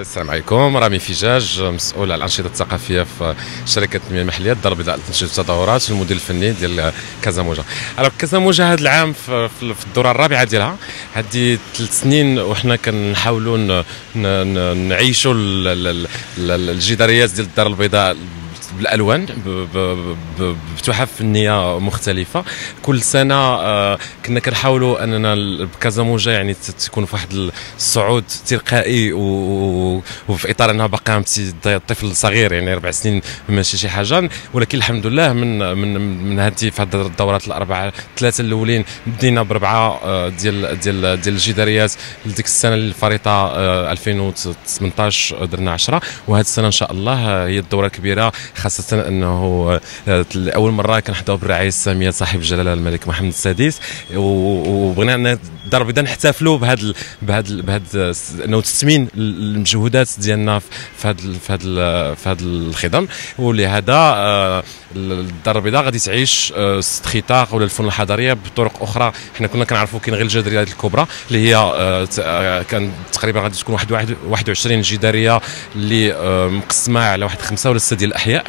السلام عليكم، رامي فجاج، مسؤول على الانشطه الثقافيه في شركه التنميه المحليه الدار البيضاء لتنشيط التظاهرات، المدير الفني ديال كازاموجا. الوغ كازاموجا هذا العام في الدوره الرابعه ديالها، هذه 3 سنين وحنا كنحاولوا نعيشوا الجداريات ديال الدار البيضاء بالالوان بتحف فنيه مختلفه. كل سنه كنا كنحاولوا اننا بكازاموجا يعني تكون في واحد الصعود تلقائي وفي اطار انها باقا طفل صغير، يعني 4 سنين ماشي شي حاجه، ولكن الحمد لله من هذه في هذه الدورات الاربعه 3 الاولين بدينا ب4 ديال الجداريات. لديك السنه الفريطه 2018 درنا 10، وهذه السنه ان شاء الله هي الدوره الكبيره، خاصة أنه أول مرة كنحظوا بالرعاية السامية صاحب الجلالة الملك محمد السادس، وبغينا أن الدار البيضاء نحتفلوا بهذا أنه تثمين المجهودات ديالنا في هذا الخضم. ولهذا الدار البيضاء غادي تعيش استخطاق ولا الفنون الحضارية بطرق أخرى. حنا كنا كنعرفوا كاين غير الجداريات الكبرى اللي هي كان تقريبا غادي تكون 21 جدارية اللي مقسمة على 5 ولا 6 ديال الأحياء،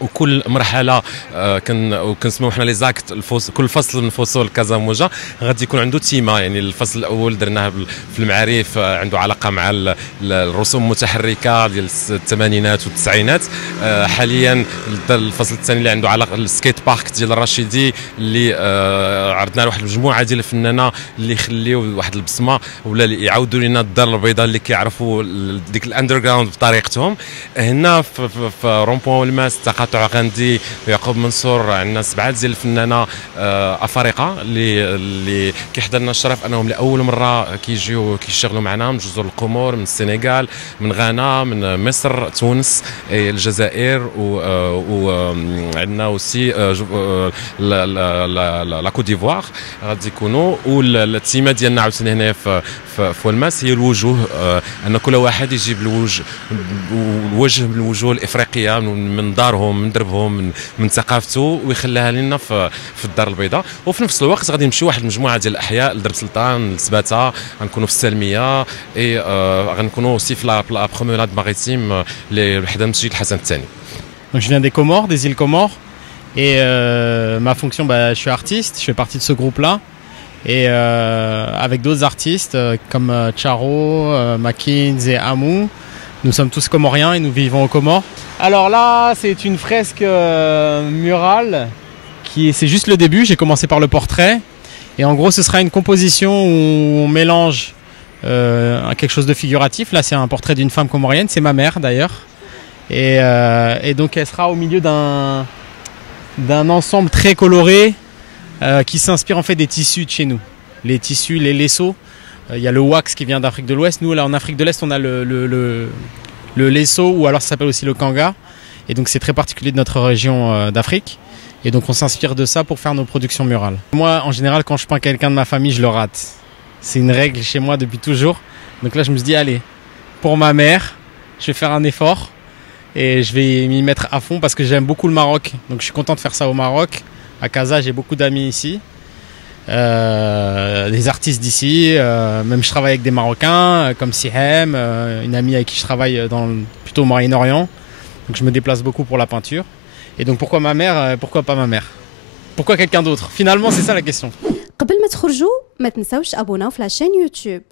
وكل مرحله كنسميو حنا لي زاكت. كل فصل من فصول كازاموجا غادي يكون عنده تيمه. يعني الفصل الاول درناه في المعارف، عنده علاقه مع الرسوم المتحركه ديال الثمانينات والتسعينات. حاليا الفصل الثاني اللي عنده علاقه بالسكيت بارك ديال الرشيدي، اللي عرضنا له واحد المجموعه ديال الفنانه اللي يخليو واحد البصمه ولا اللي يعاودوا لنا الدار البيضاء اللي كيعرفوا ديك الاندر جراوند بطريقتهم. هنا في رومبون الماس تقاطع غاندي ويعقوب منصور عندنا 7 ديال الفنانه افارقه اللي كيحضر لنا الشرف انهم لاول مره كيجيو كيشتغلوا معنا من جزر القمر، من السنغال، من غانا، من مصر، تونس، الجزائر، وعندنا اوسي لا كوت ديفوار غادي يكونوا. والتيمه ديالنا عاوتاني هنا في الماس هي الوجوه، ان كل واحد يجيب الوجه من الوجوه الافريقيه، من دارهم، من دربهم، من ثقافته، ويخليها لنا في الدار البيضاء. وفي نفس الوقت غادي نمشيو واحد المجموعه ديال الاحياء لدرب سلطان، لسباته، غنكونوا في السلميه، غنكونوا اوسي في لا بروموناد ماريتيم اللي حدا مسجد الحسن الثاني. Donc je viens des Comores, des îles Comores, et ma fonction, je suis artiste, je fais partie de ce groupe-là, et avec d'autres artistes comme Charo, Makins et Amou. Nous sommes tous comoriens et nous vivons aux Comores. Alors là, c'est une fresque murale c'est juste le début. J'ai commencé par le portrait, et en gros, ce sera une composition où on mélange quelque chose de figuratif. Là, c'est un portrait d'une femme comorienne, c'est ma mère d'ailleurs, et donc elle sera au milieu d'un ensemble très coloré qui s'inspire en fait des tissus de chez nous, les tissus, les laisseaux. Il y a le wax qui vient d'Afrique de l'Ouest. Nous, là, en Afrique de l'Est, on a le lesso, ou alors ça s'appelle aussi le kanga. Et donc, c'est très particulier de notre région d'Afrique. Et donc, on s'inspire de ça pour faire nos productions murales. Moi, en général, quand je peins quelqu'un de ma famille, je le rate. C'est une règle chez moi depuis toujours. Donc là, je me suis dit, allez, pour ma mère, je vais faire un effort. Et je vais m'y mettre à fond parce que j'aime beaucoup le Maroc. Donc, je suis content de faire ça au Maroc. À Casa, j'ai beaucoup d'amis ici. Des artistes d'ici, même je travaille avec des Marocains comme Sihem, une amie avec qui je travaille plutôt au Moyen-Orient, donc je me déplace beaucoup pour la peinture. Et donc pourquoi ma mère, pourquoi pas ma mère, pourquoi quelqu'un d'autre? Finalement c'est ça la question. قبل ما تخرجوا ما تنساوش ابونا في لاشين يوتيوب.